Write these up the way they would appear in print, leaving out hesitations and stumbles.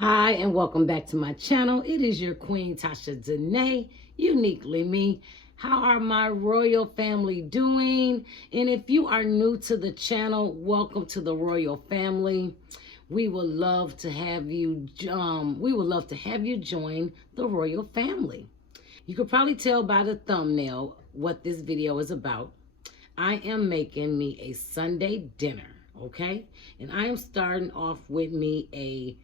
Hi, and welcome back to my channel. It is your Queen Tasha Danae, uniquely me. How are my royal family doing? And if you are new to the channel, welcome to the royal family. We would love to have you. Join the royal family. You could probably tell by the thumbnail what this video is about. I am making me a Sunday dinner, okay? And I am starting off with me a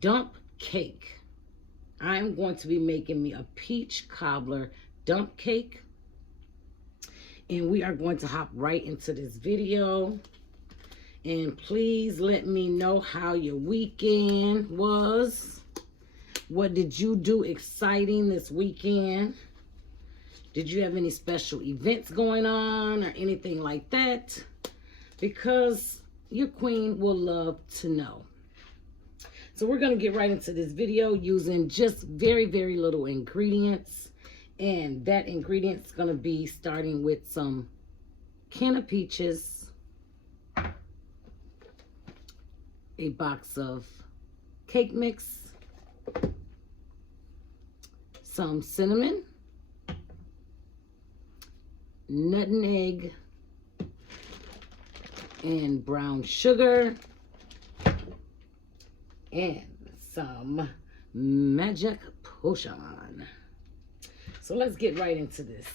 dump cake. I'm going to be making me a peach cobbler dump cake. And we are going to hop right into this video. And please let me know how your weekend was. What did you do exciting this weekend? Did you have any special events going on or anything like that? Because your queen will love to know. So we're going to get right into this video using just very, very little ingredients. And that ingredient's going to be starting with some can of peaches, a box of cake mix, some cinnamon, nutmeg, and brown sugar, and some magic potion. So let's get right into this.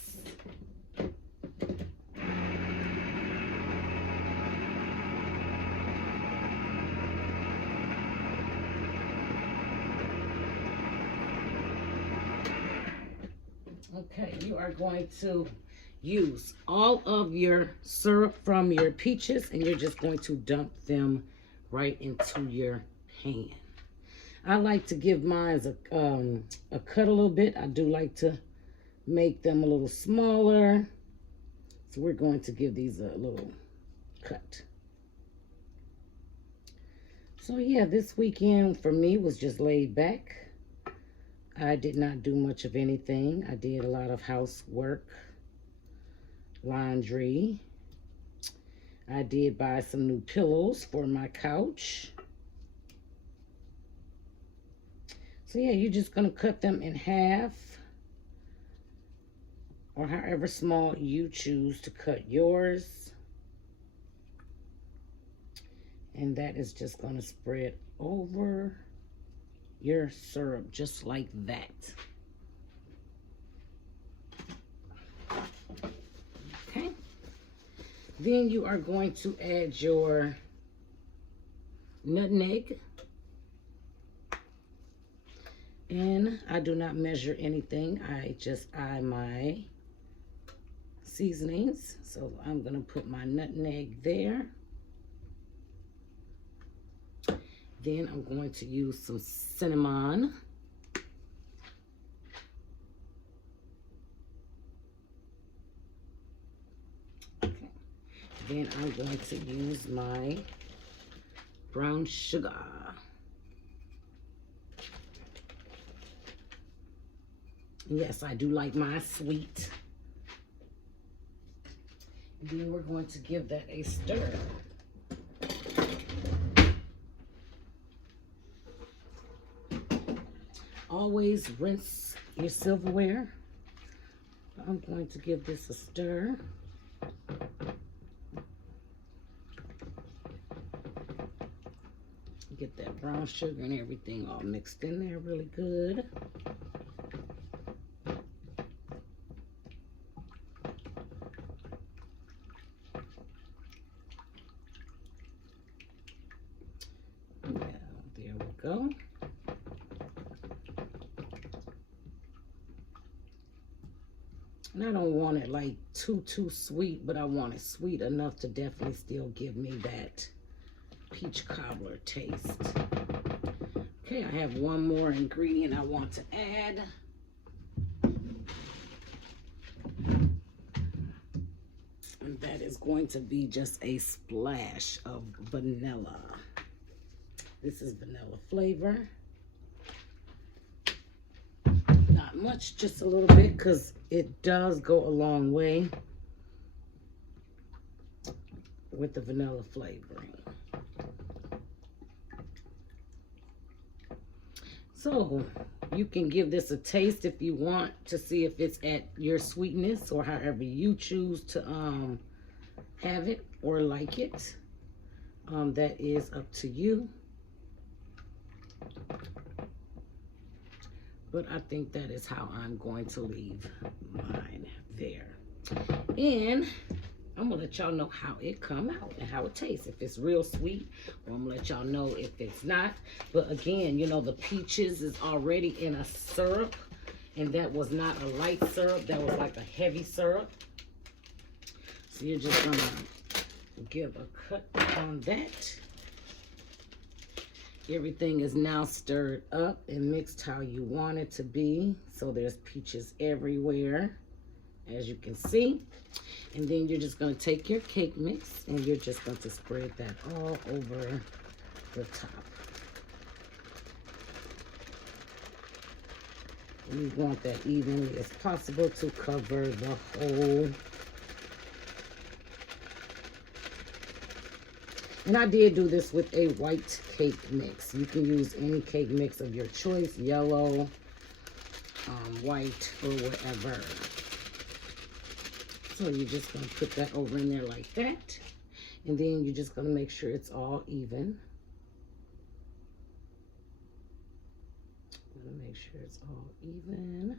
Okay, you are going to use all of your syrup from your peaches, and you're just going to dump them right into your pan. I like to give mine a cut a little bit. I do like to make them a little smaller. So we're going to give these a little cut. So yeah, this weekend for me was just laid back. I did not do much of anything. I did a lot of housework, laundry. I did buy some new pillows for my couch. So yeah, you're just going to cut them in half, or however small you choose to cut yours. And that is just going to spread over your syrup just like that. Okay. Then you are going to add your nutmeg. And I do not measure anything. I just eye my seasonings. So I'm going to put my nutmeg there. Then I'm going to use some cinnamon. Okay. Then I'm going to use my brown sugar. Yes, I do like my sweet. And then we're going to give that a stir. Always rinse your silverware. I'm going to give this a stir. Get that brown sugar and everything all mixed in there really good. There we go. And I don't want it like too sweet, but I want it sweet enough to definitely still give me that peach cobbler taste. Okay, I have one more ingredient I want to add. And that is going to be just a splash of vanilla. This is vanilla flavor. Not much, just a little bit, because it does go a long way with the vanilla flavoring. So you can give this a taste if you want to see if it's at your sweetness or however you choose to have it or like it. That is up to you. But I think that is how I'm going to leave mine there. And I'm gonna let y'all know how it come out and how it tastes. If it's real sweet, or I'm gonna let y'all know if it's not. But again, you know, the peaches is already in a syrup, and that was not a light syrup, that was like a heavy syrup. So you're just gonna give a cut on that. Everything is now stirred up and mixed how you want it to be. So there's peaches everywhere, as you can see. And then you're just going to take your cake mix and you're just going to spread that all over the top. We want that evenly as possible to cover the whole. And I did do this with a white cake mix. You can use any cake mix of your choice, yellow, white, or whatever. So you're just going to put that over in there like that. And then you're just going to make sure it's all even. Make sure it's all even.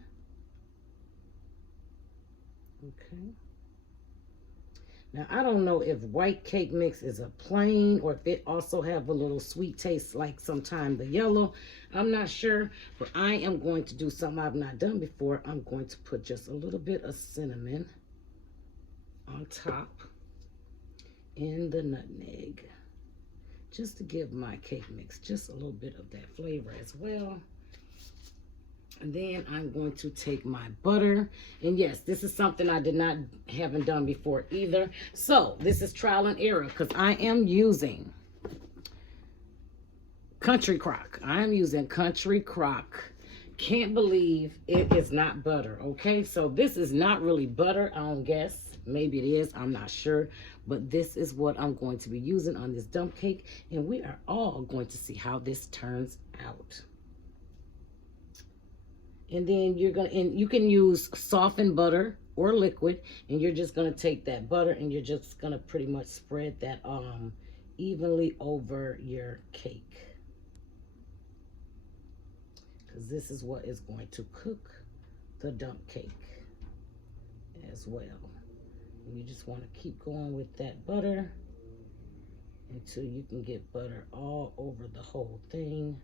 Okay. Now, I don't know if white cake mix is a plain or if it also have a little sweet taste like sometime the yellow. I'm not sure, but I am going to do something I've not done before. I'm going to put just a little bit of cinnamon on top and the nutmeg, just to give my cake mix just a little bit of that flavor as well. And then I'm going to take my butter. And yes, this is something I haven't done before either. So this is trial and error because I am using Country Crock. I am using Country Crock. Can't believe it is not butter, okay? So this is not really butter, I don't guess. Maybe it is, I'm not sure. But this is what I'm going to be using on this dump cake. And we are all going to see how this turns out. And then you can use softened butter or liquid, and you're just gonna take that butter and you're just gonna pretty much spread that evenly over your cake. Because this is what is going to cook the dump cake as well. And you just want to keep going with that butter until you can get butter all over the whole thing.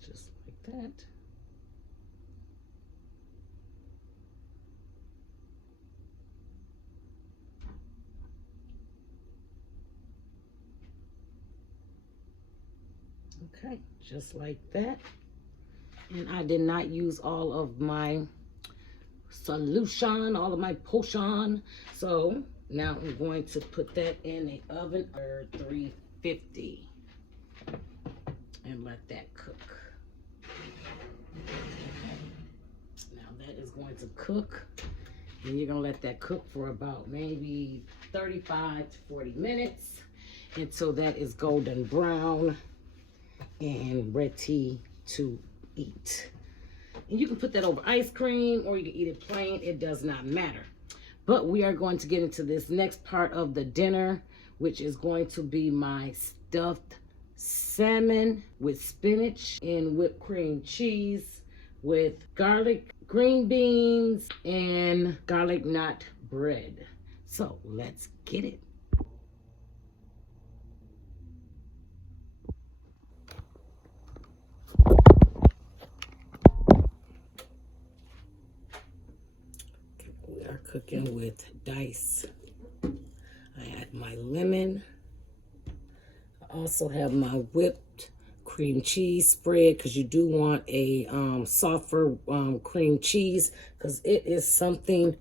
Just like that. Okay, just like that. And I did not use all of my solution, all of my potion. So now I'm going to put that in the oven for 350 and let that cook. Now that is going to cook, and you're gonna let that cook for about maybe 35 to 40 minutes until that is golden brown and ready to eat. And you can put that over ice cream or you can eat it plain, it does not matter. But we are going to get into this next part of the dinner, which is going to be my stuffed salmon with spinach and whipped cream cheese with garlic, green beans, and garlic knot bread. So let's get it. We are cooking with dice. I add my lemon. I also have my whipped cream cheese spread, because you do want a softer cream cheese, because it is something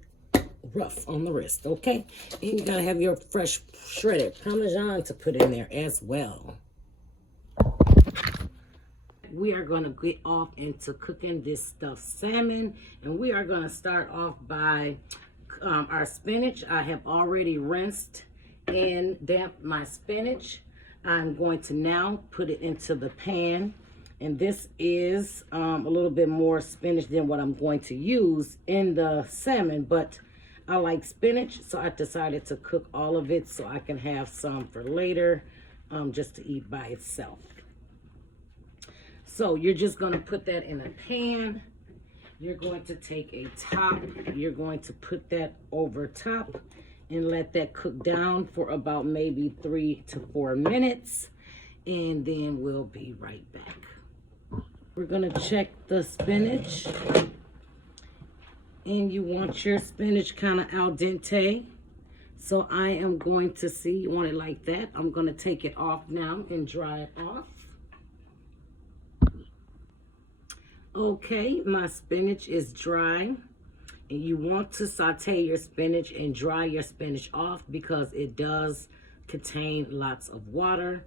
rough on the wrist, okay? And you gotta have your fresh shredded Parmesan to put in there as well. We are gonna get off into cooking this stuffed salmon, and we are gonna start off by our spinach. I have already rinsed and damp my spinach. I'm going to now put it into the pan. And this is a little bit more spinach than what I'm going to use in the salmon, but I like spinach, so I decided to cook all of it so I can have some for later, just to eat by itself. So you're just going to put that in a pan. You're going to take a top. You're going to put that over top and let that cook down for about maybe 3 to 4 minutes. And then we'll be right back. We're going to check the spinach. And you want your spinach kind of al dente. So I am going to see, you want it like that. I'm going to take it off now and dry it off. Okay, my spinach is dry. And you want to saute your spinach and dry your spinach off because it does contain lots of water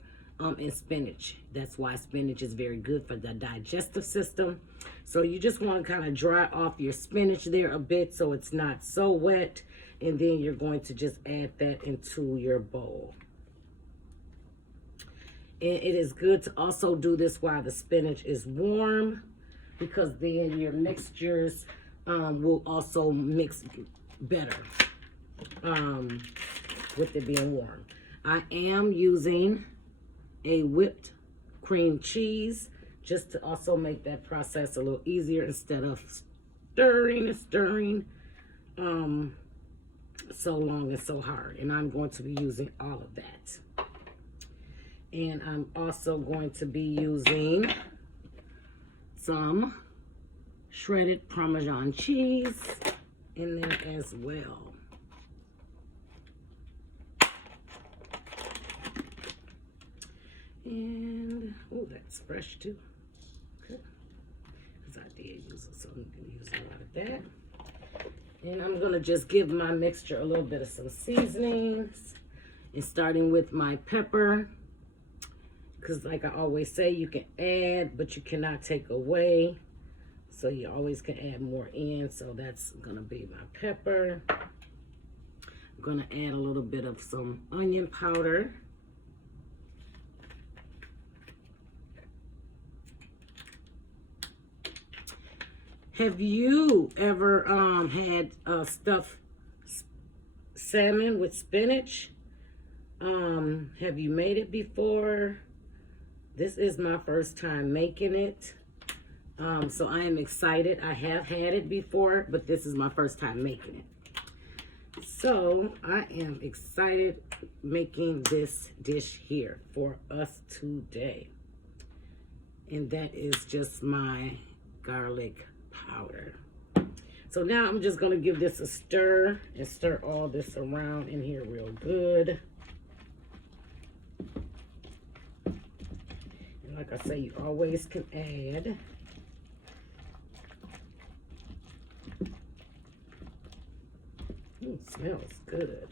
in spinach. That's why spinach is very good for the digestive system. So you just want to kind of dry off your spinach there a bit so it's not so wet. And then you're going to just add that into your bowl. And it is good to also do this while the spinach is warm, because then your mixtures will also mix better with it being warm. I am using a whipped cream cheese just to also make that process a little easier instead of stirring and stirring so long and so hard. And I'm going to be using all of that. And I'm also going to be using some shredded Parmesan cheese in there as well. And, oh, that's fresh too. Okay. Because I did use it, so I'm going to use a lot of that. And I'm going to just give my mixture a little bit of some seasonings. And starting with my pepper. Because like I always say, you can add, but you cannot take away. So you always can add more in. So that's going to be my pepper. I'm going to add a little bit of some onion powder. Have you ever had stuffed salmon with spinach? Have you made it before? This is my first time making it. So I am excited. I have had it before, but this is my first time making it. So I am excited making this dish here for us today. And that is just my garlic powder. So now I'm just going to give this a stir and stir all this around in here real good. And like I say, you always can add. It smells good.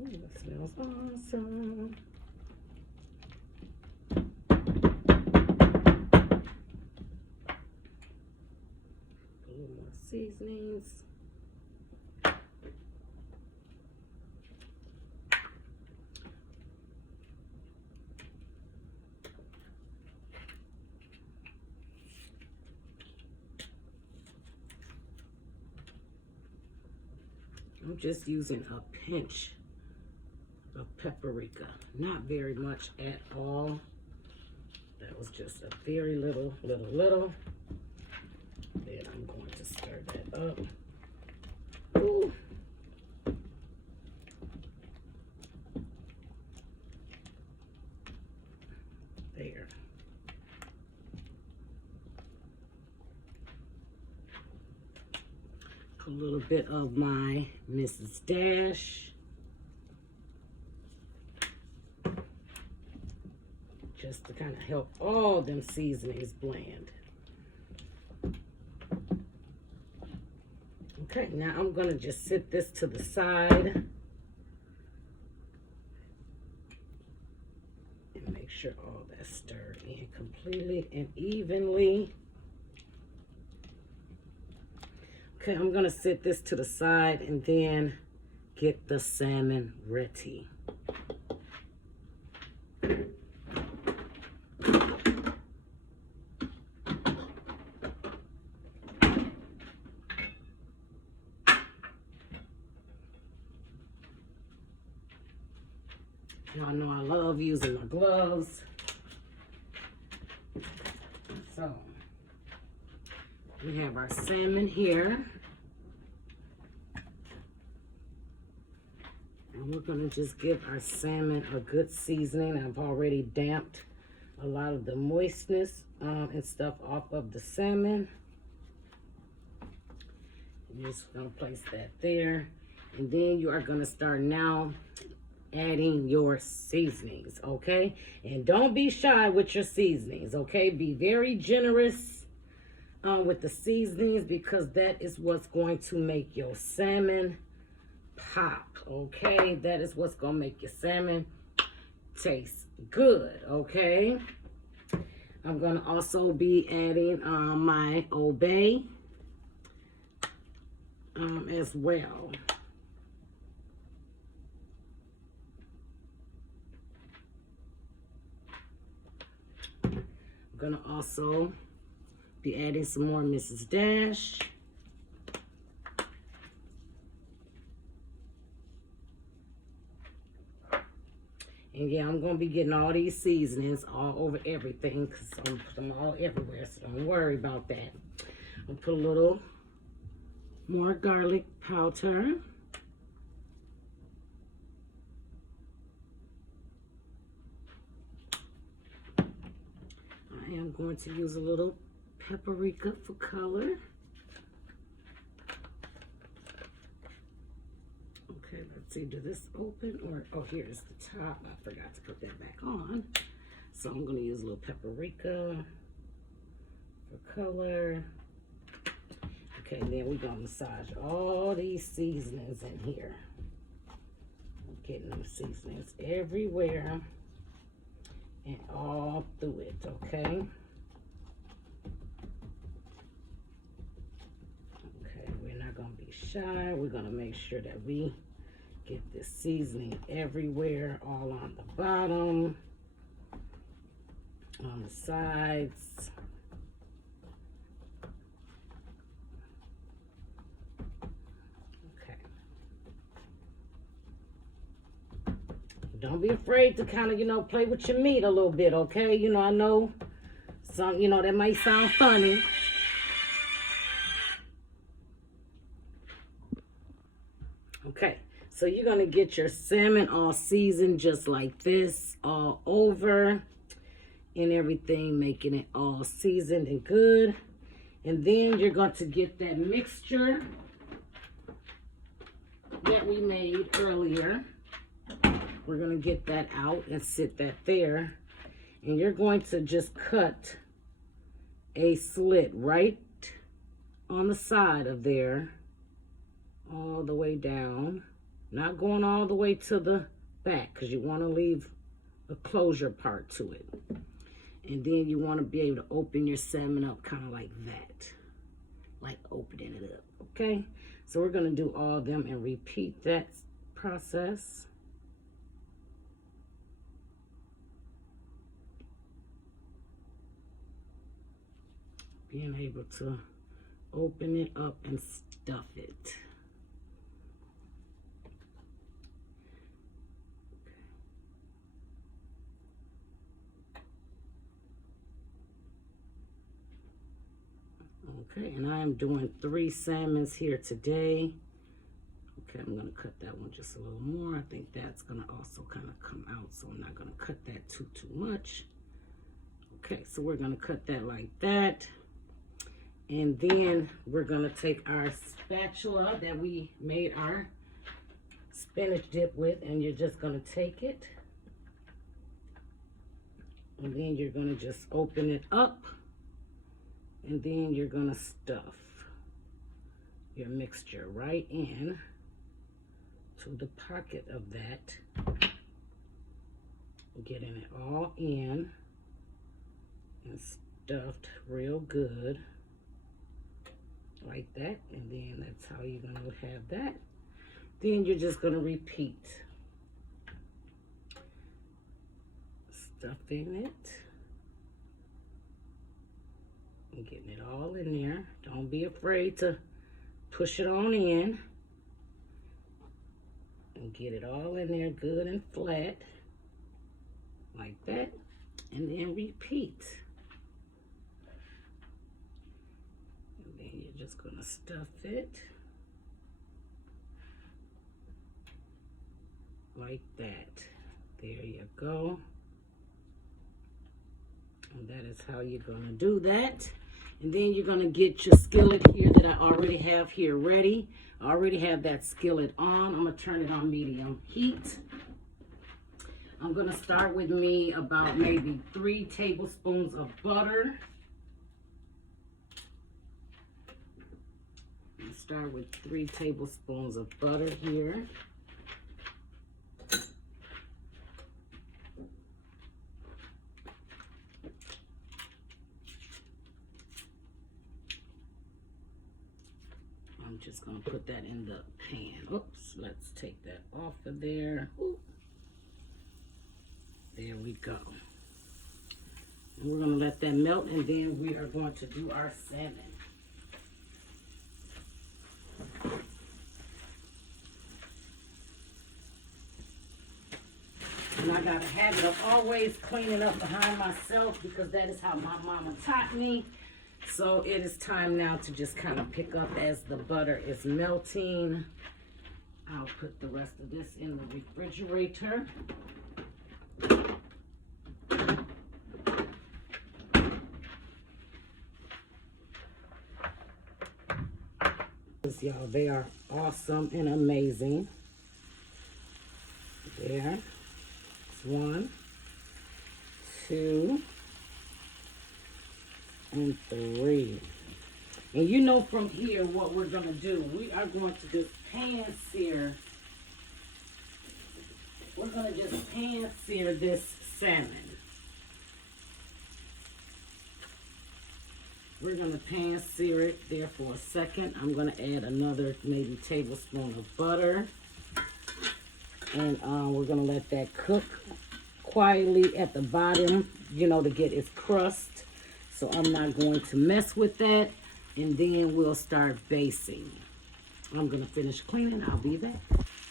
Ooh, that smells awesome. A little more seasonings. I'm just using a pinch of paprika, not very much at all. That was just a very little. Then I'm going to stir that up. Ooh. There. A little bit of my Mrs. Dash. Just to kind of help all them seasonings blend. Okay, now I'm going to just sit this to the side. And make sure all that's stirred in completely and evenly. Okay, I'm gonna set this to the side and then get the salmon ready. Y'all know I love using my gloves. So, we have our salmon here. And we're gonna just give our salmon a good seasoning. I've already damped a lot of the moistness and stuff off of the salmon. You're just gonna place that there. And then you are gonna start now adding your seasonings, okay? And don't be shy with your seasonings, okay? Be very generous with the seasonings, because that is what's going to make your salmon pop, okay? That is what's gonna make your salmon taste good, okay? I'm gonna also be adding my Old Bay as well. I'm gonna also be adding some more Mrs. Dash. And yeah, I'm gonna be getting all these seasonings all over everything, because I'm gonna put them all everywhere, so don't worry about that. I'll put a little more garlic powder. I am going to use a little paprika for color. Okay, let's see, did this open or, oh, here's the top. I forgot to put that back on. So I'm gonna use a little paprika for color. Okay, then we're gonna massage all these seasonings in here. I'm getting them seasonings everywhere and all through it, okay? Okay, we're not gonna be shy. We're gonna make sure that we get this seasoning everywhere, all on the bottom, on the sides. Okay. Don't be afraid to kind of, you know, play with your meat a little bit, okay? You know, I know some, you know, that might sound funny. Okay. So you're going to get your salmon all seasoned just like this, all over and everything, making it all seasoned and good. And then you're going to get that mixture that we made earlier. We're going to get that out and sit that there. And you're going to just cut a slit right on the side of there, all the way down. Not going all the way to the back, because you want to leave a closure part to it. And then you want to be able to open your salmon up kind of like that. Like opening it up, okay? So we're going to do all of them and repeat that process. Being able to open it up and stuff it. Okay, and I am doing 3 salmons here today. Okay, I'm gonna cut that one just a little more. I think that's gonna also kind of come out, so I'm not gonna cut that too much. Okay, so we're gonna cut that like that. And then we're gonna take our spatula that we made our spinach dip with, and you're just gonna take it. And then you're gonna just open it up. And then you're gonna stuff your mixture right in to the pocket of that. Getting it all in and stuffed real good. like that, and then that's how you're going to have that. Then you're just going to repeat. Stuffing it. And getting it all in there. Don't be afraid to push it on in. And get it all in there good and flat. Like that. And then repeat. And then you're just going to stuff it. Like that. There you go. And that is how you're going to do that. And then you're going to get your skillet here that I already have here ready. I already have that skillet on. I'm going to turn it on medium heat. I'm going to start with me about maybe 3 tablespoons of butter. I'm start with 3 tablespoons of butter here. I'm just going to put that in the pan. Oops, let's take that off of there. Ooh. There we go. And we're going to let that melt, and then we are going to do our salmon. And I got a habit of always cleaning up behind myself because that is how my mama taught me. So it is time now to just kind of pick up as the butter is melting. I'll put the rest of this in the refrigerator. Y'all, they are awesome and amazing. There. It's 1, 2, and 3. And you know from here what we're going to do. We are going to just pan sear. We're going to just pan sear this salmon. We're going to pan sear it there for a second. I'm going to add another maybe tablespoon of butter. And we're going to let that cook quietly at the bottom, you know, to get its crust. So I'm not going to mess with that. And then we'll start basting. I'm going to finish cleaning. I'll be back.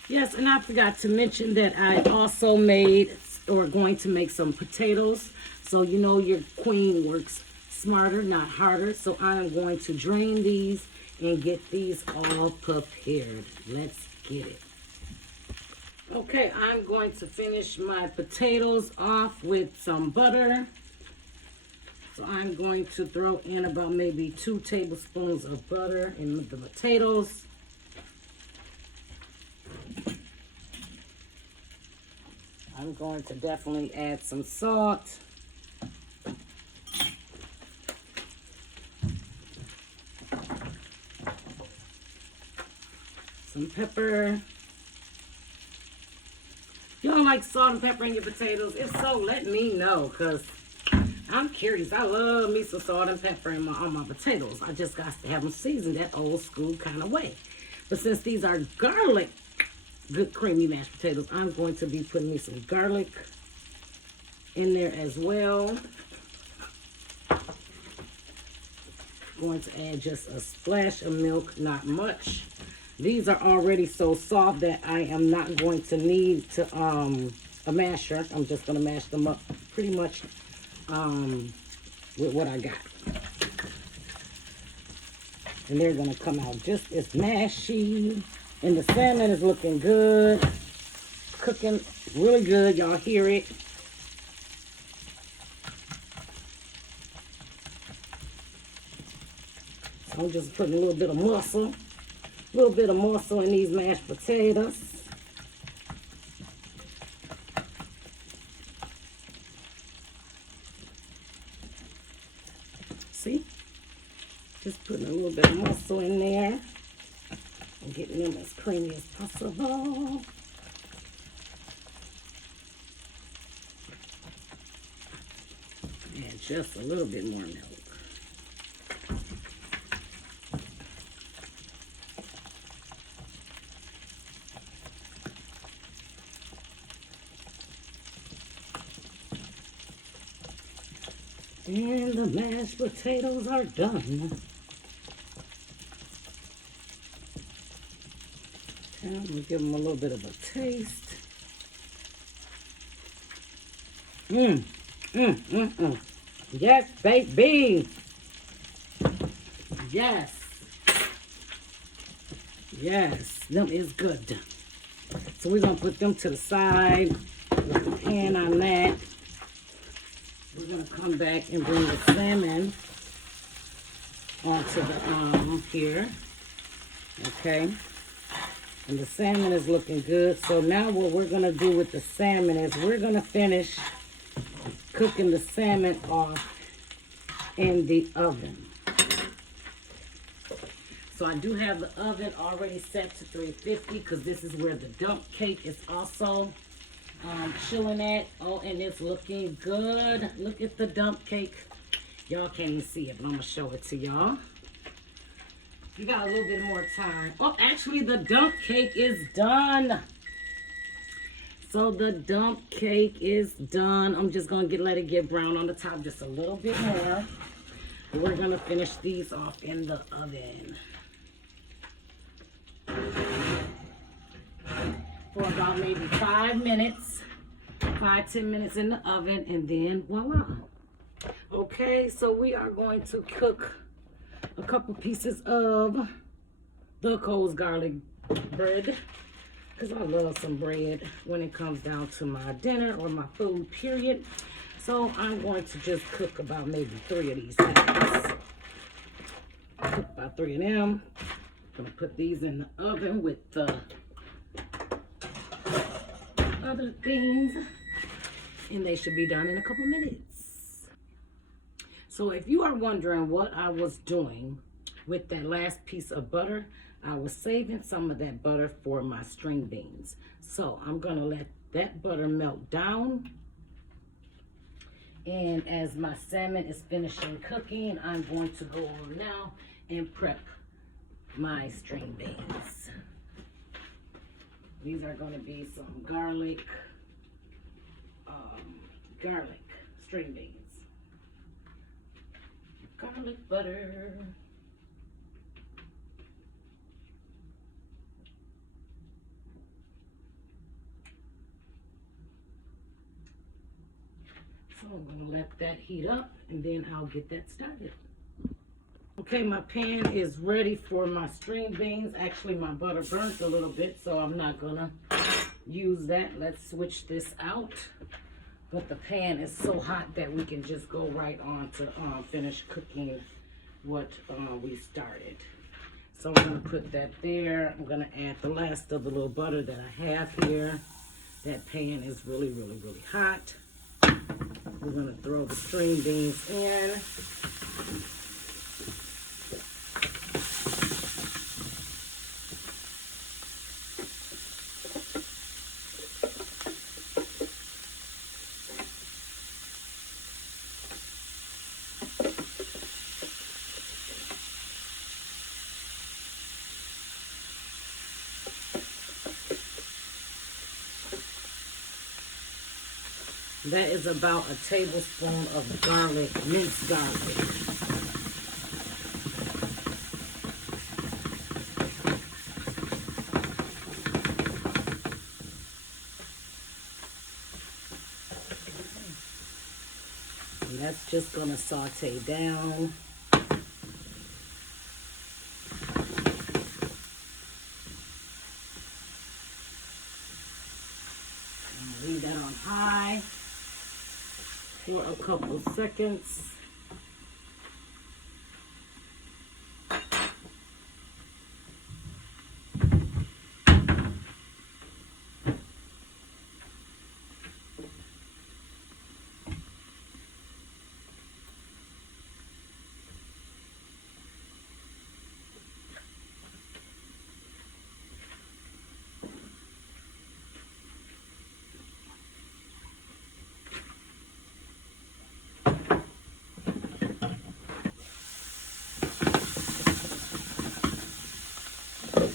Yes, and I forgot to mention that I also made or going to make some potatoes. So you know your queen works smarter, not harder. So I'm going to drain these and get these all prepared. Let's get it. Okay, I'm going to finish my potatoes off with some butter. So I'm going to throw in about maybe 2 tablespoons of butter in the potatoes. I'm going to definitely add some salt. Some pepper. You don't like salt and pepper in your potatoes? If so, let me know, because I'm curious. I love me some salt and pepper on my potatoes. I just got to have them seasoned that old school kind of way. But since these are garlic, good creamy mashed potatoes, I'm going to be putting me some garlic in there as well. Going to add just a splash of milk, not much. These are already so soft that I am not going to need to a masher. I'm just going to mash them up pretty much with what I got. And they're going to come out just as mashy. And the salmon is looking good. Cooking really good. Y'all hear it. So I'm just putting a little bit of muscle. A little bit of muscle in these mashed potatoes. See? Just putting a little bit of muscle in there. And getting them as creamy as possible. And just a little bit more milk. And the mashed potatoes are done. And I'm gonna give them a little bit of a taste. Yes, baby. Yes. Yes, them is good. So we're gonna put them to the side with the pan on that. We're gonna come back and bring the salmon onto the here. Okay. And the salmon is looking good. So now what we're gonna do with the salmon is we're gonna finish cooking the salmon off in the oven. So I do have the oven already set to 350 because this is where the dump cake is also chilling at. Oh, and it's looking good. Look at the dump cake. Y'all can't even see it, but I'm gonna show it to y'all. You got a little bit more time. Oh, actually the dump cake is done. So the dump cake is done. I'm just gonna let it get brown on the top just a little bit more. We're gonna finish these off in the oven for about maybe 5 minutes, 5-10 minutes in the oven, and then voila. Okay, so we are going to cook a couple pieces of the Coles garlic bread because I love some bread when it comes down to my dinner or my food, period. So I'm going to just cook about maybe 3 of these things. Cook about 3 of them. I'm gonna put these in the oven with the other things, and they should be done in a couple minutes. So if you are wondering what I was doing with that last piece of butter, I was saving some of that butter for my string beans. So I'm gonna let that butter melt down. And as my salmon is finishing cooking, I'm going to go on now and prep my string beans. These are going to be some garlic string beans. Garlic butter. So I'm going to let that heat up and then I'll get that started. Okay, my pan is ready for my string beans. Actually, my butter burnt a little bit, so I'm not gonna use that. Let's switch this out. But the pan is so hot that we can just go right on to finish cooking what we started. So I'm gonna put that there. I'm gonna add the last of the little butter that I have here. That pan is really, really, really hot. We're gonna throw the string beans in. That is about a tablespoon of garlic, minced garlic. And that's just going to saute down. And leave that on high for a couple seconds.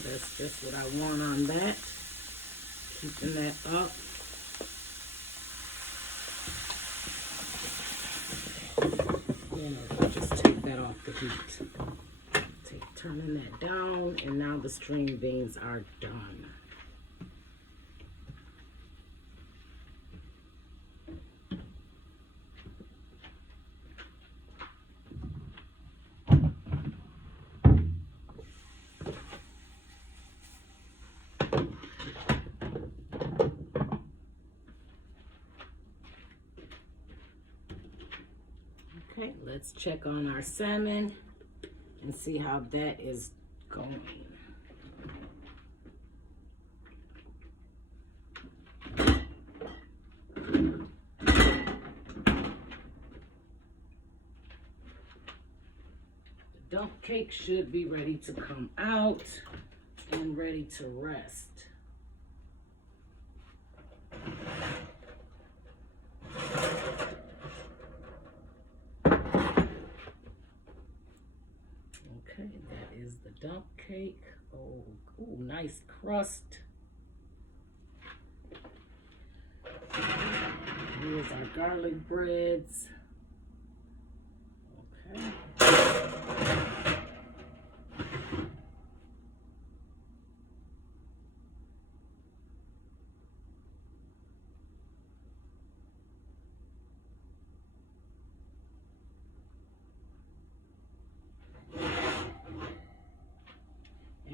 That's just what I want on that. Keeping that up. then I'll just take that off the heat. Turning that down, and now the string beans are done. Okay, let's check on our salmon and see how that is going. The dump cake should be ready to come out and ready to rest. Okay, that is the dump cake. Oh, ooh, nice crust. Here's our garlic breads. Okay.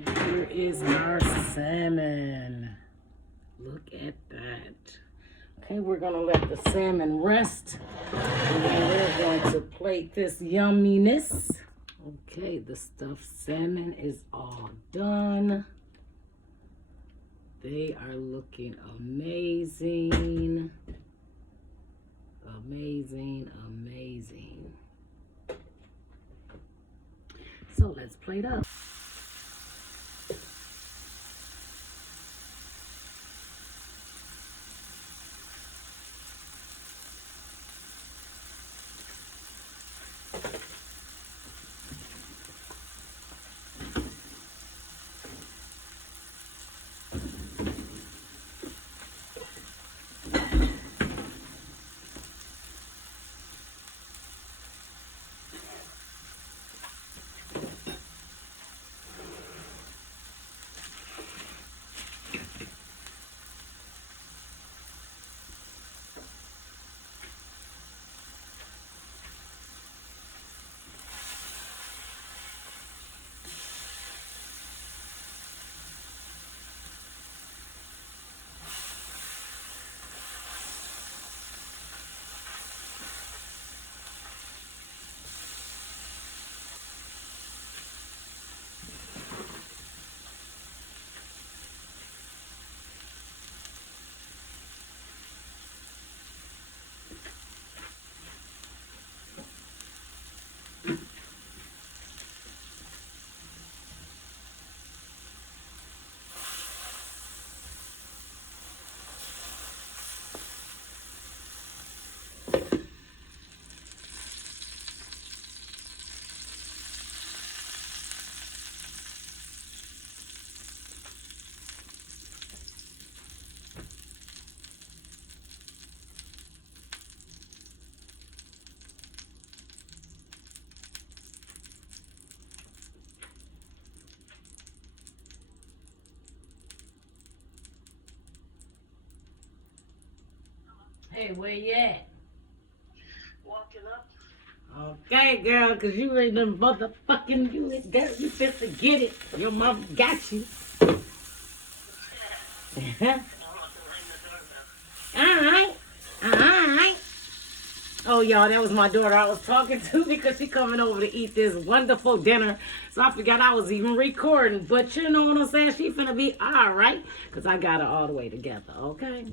Here is our salmon. Look at that. Okay, we're gonna let the salmon rest. And then we're going to plate this yumminess. Okay, the stuffed salmon is all done. They are looking amazing. Amazing, amazing. So let's plate up. Hey, where you at? Walking up. Okay, girl, because you ain't done motherfucking do it. Girl, you fit to get it. Your mom got you. Alright. Alright. Oh, y'all, that was my daughter I was talking to because she coming over to eat this wonderful dinner. So I forgot I was even recording. But you know what I'm saying? She finna be alright because I got her all the way together, okay?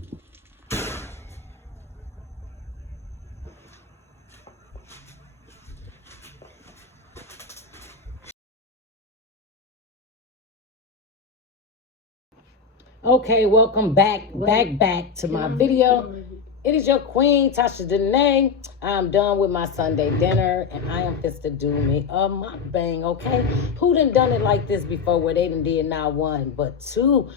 Okay, welcome back to my video. It is your queen, Tasha Danae. I'm done with my Sunday dinner, and I am fist to do me a mukbang, okay? Who done it like this before where they done did not one, but two,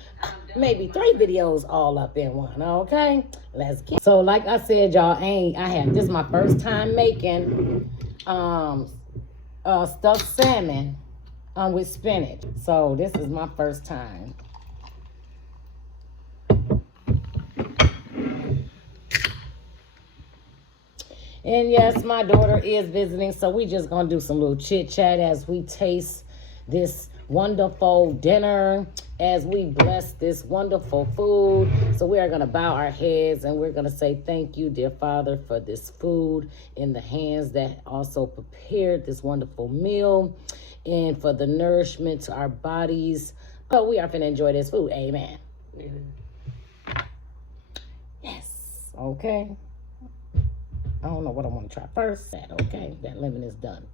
maybe three videos all up in one, okay? Let's get. So like I said, y'all, this is my first time making stuffed salmon with spinach. So this is my first time. And yes, my daughter is visiting, so we just gonna do some little chit chat as we taste this wonderful dinner, as we bless this wonderful food. So we are gonna bow our heads and we're gonna say thank you, dear Father, for this food in the hands that also prepared this wonderful meal, and for the nourishment to our bodies. But we are finna enjoy this food. Amen. Yes. Okay. I don't know what I want to try first. Okay, that lemon is done.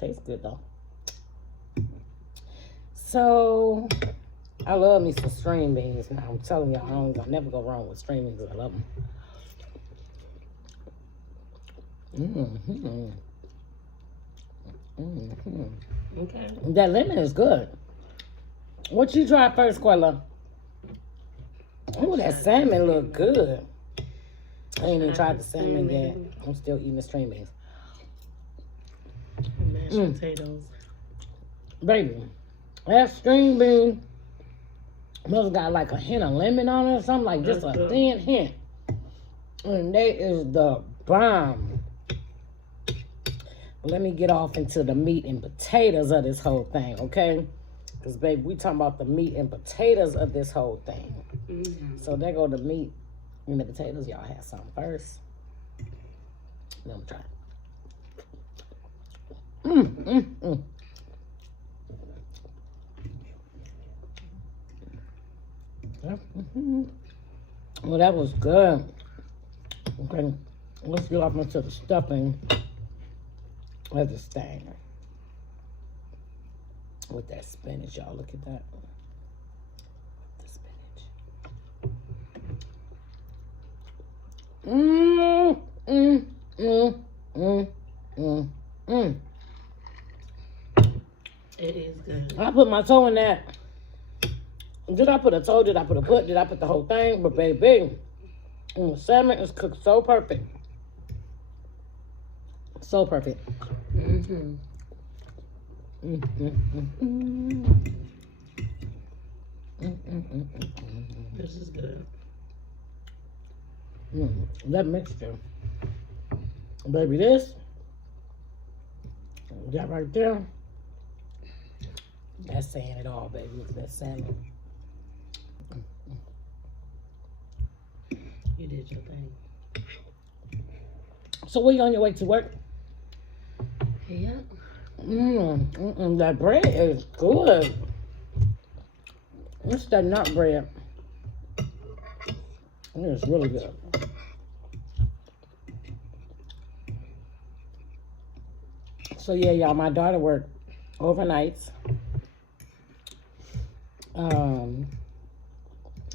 Tastes good though. So, I love me some string beans. Now I'm telling y'all, I'll never go wrong with string beans. I love them. Okay. That lemon is good. What you try first, Quella? Oh, that salmon look good. I ain't even tried the salmon yet. I'm still eating the string beans. Mashed potatoes. Baby, that string bean must got like a hint of lemon on it or something, like just a thin hint. And that is the bomb. But let me get off into the meat and potatoes of this whole thing, okay? Because, baby, we talking about the meat and potatoes of this whole thing. So there go the meat and the potatoes. Y'all have some first. Let me try. Well, that was good. Okay, let's get off into the stuffing of this thing. With that spinach, y'all, look at that. The spinach. It is good. I put my toe in that. Did I put a toe? Did I put a foot? Did I put the whole thing? But baby, the salmon is cooked so perfect. So perfect. This is good. That mixture. Baby, this. That right there. That's saying it all, baby. Look at that salmon. You did your thing. So, were you on your way to work? Yeah. That bread is good. It's that nut bread. It is really good. So, yeah, y'all, my daughter worked overnights.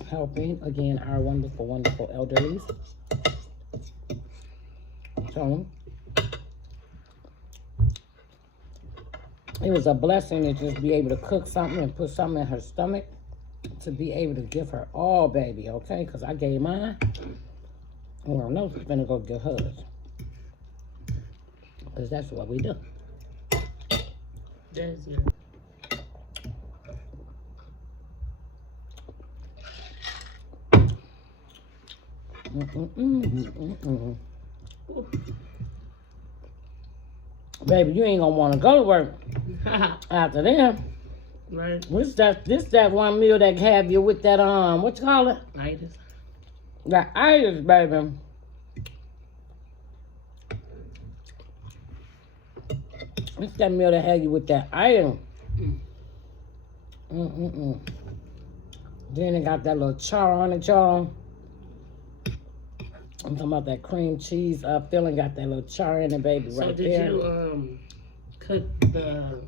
Helping, again, our wonderful, wonderful elderlies. So, it was a blessing to just be able to cook something and put something in her stomach to be able to give her all, baby, okay? Because I gave mine. Well, no, she's going to go give hers. Because that's what we do. That's good. Baby, you ain't gonna want to go to work after that. Right. This that one meal that have you with that what you call it? Itis. That itis, baby. It's that meal that have you with that itis. Then it got that little char on it, y'all. I'm talking about that cream cheese filling, got that little char in it, baby, right there. So did you cook the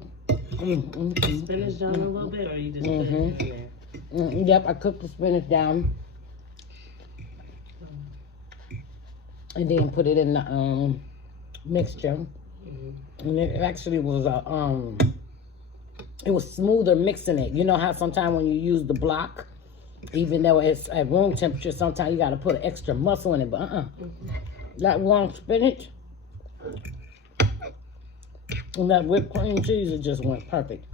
spinach down a little bit, or you just put it in there? Yep, I cooked the spinach down. And then put it in the mixture. And it actually was it was smoother mixing it. You know how sometimes when you use the block, even though it's at room temperature, sometimes you got to put extra muscle in it. But that warm spinach, And that whipped cream cheese, it just went perfect.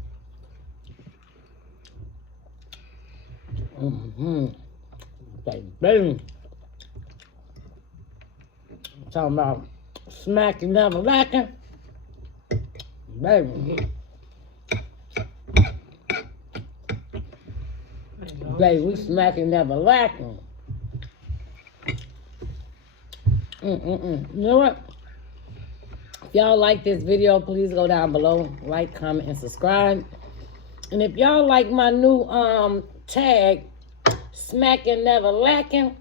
Baby. Talking about smacking, never lacking. Baby. Baby, we smacking, never lacking. You know what? If y'all like this video, please go down below, like, comment, and subscribe. And if y'all like my new tag, smacking, never lacking,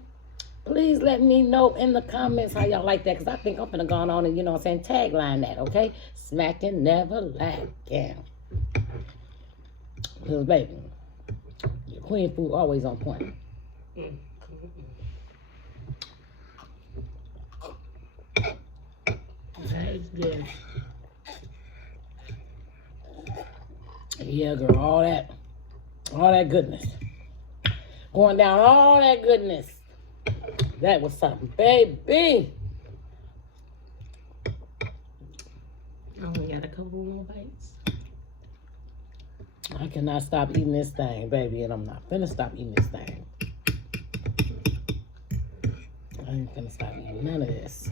please let me know in the comments how y'all like that. Because I think I'm finna go on and, you know what I'm saying, tagline that, okay? Smacking, never lacking. Because, baby, your queen food always on point. That's good. Yeah, girl, all that goodness. Going down all that goodness. That was something, baby. I only got a couple more bites. I cannot stop eating this thing, baby, and I'm not finna stop eating this thing. I ain't finna stop eating none of this.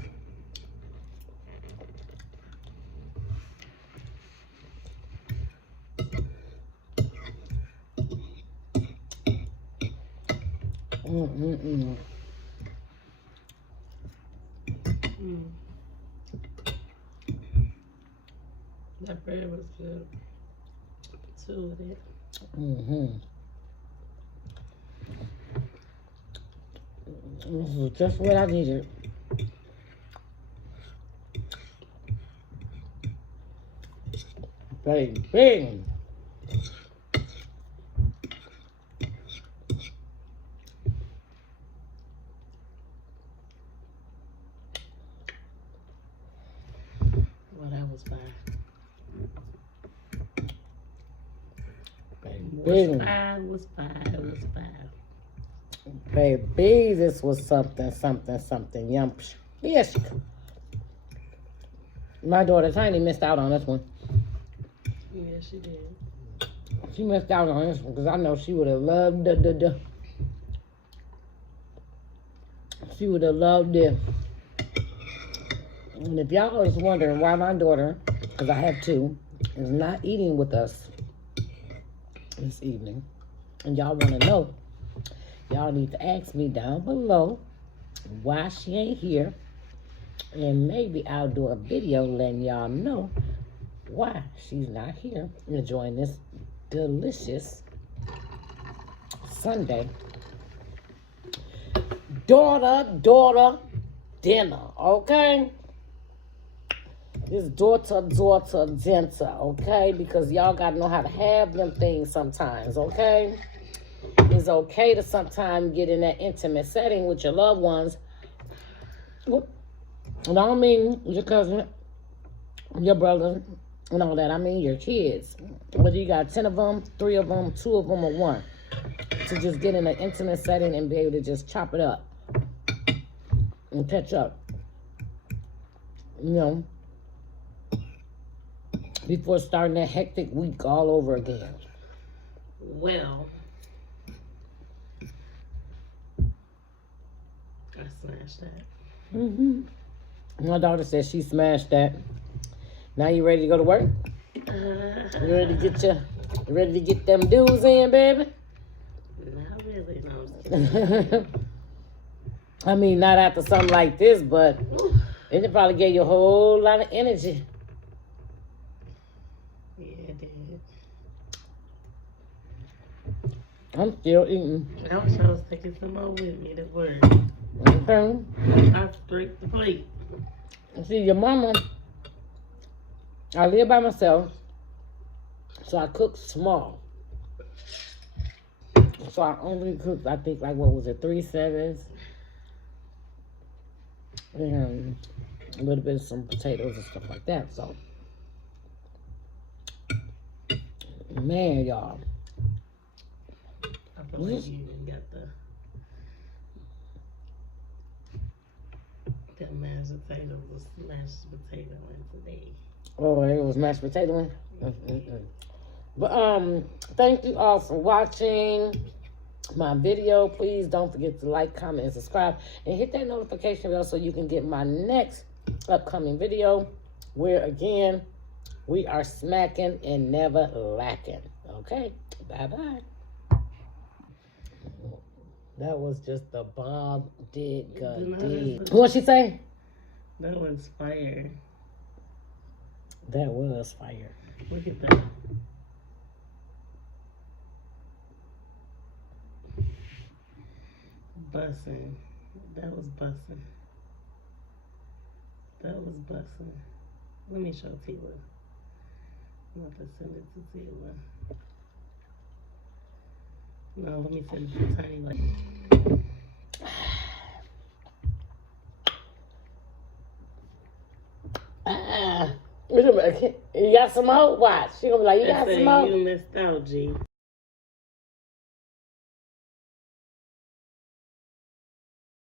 That bread was good. Two of it. This is just what I needed. Baby. Well, that was fine. Baby. Was fine. Baby, this was something. Yum. Yes. My daughter Tiny missed out on this one. Yeah, she did. She missed out on this one because I know she would have loved She would have loved it. And if y'all was wondering why my daughter, because I have two, is not eating with us this evening, and y'all want to know, y'all need to ask me down below why she ain't here, and maybe I'll do a video letting y'all know why she's not here enjoying this delicious Sunday daughter dinner, okay? This daughter dinner, okay? Because y'all gotta know how to have them things sometimes, okay? It's okay to sometimes get in that intimate setting with your loved ones. And I don't mean your cousin, your brother, and all that. I mean your kids. Whether you got 10 of them, 3 of them, 2 of them, or 1. To just get in an intimate setting and be able to just chop it up and catch up. You know, before starting that hectic week all over again. Well, I smashed that. My daughter said she smashed that. Now you ready to go to work? You ready to get them dues in, baby? Not really, no. I'm just kidding. I mean, not after something like this, but it probably gave you a whole lot of energy. Yeah, it did. I'm still eating. I wish I was taking some more with me to work. Okay. I scraped the plate. See, your mama, I live by myself, so I cook small. So I only cooked, I think, like, what was it, 3 sevens? And a little bit of some potatoes and stuff like that. So, man, y'all. I feel like you even got That mashed potato was mashed potato in today. Oh, it was mashed potato. But thank you all for watching my video. Please don't forget to like, comment, and subscribe, and hit that notification bell so you can get my next upcoming video, where again we are smacking and never lacking. Okay, bye. That was just the bomb dig. What'd she say? That was fire. That was fire. Look at that. Bussin'. That was bussin'. That was bussin'. Let me show Tila. I'm about to send it to Tila. No, let me send it to Tiny like. You got some more? Watch. She gonna be like, you got some more? You missed out, G.